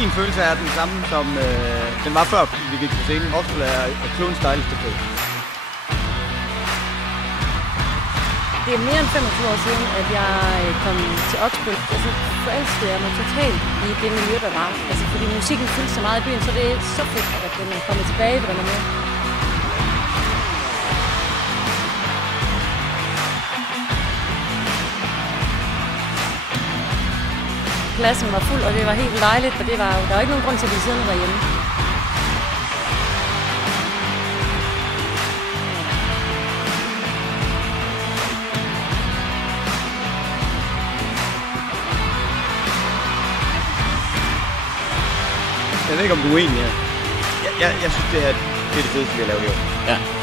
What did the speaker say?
min følelse er den samme, som den var før vi gik på scenen. Roskilde er klodens dejligste sted. Det er mere end 25 år siden, at jeg kom til Oksbøl. Altså forelskede jeg mig totalt i det miljø, der var. Altså fordi musikken fyldte så meget i byen, så det er så fedt, at den er kommet tilbage på den måde. Pladsen var fuld, og det var helt dejligt, og der var ikke nogen grund til at blive siddende derhjemme. Jeg ved ikke, om du er enig her. Jeg synes, det er det fedeste, vi har lavet i år. Ja.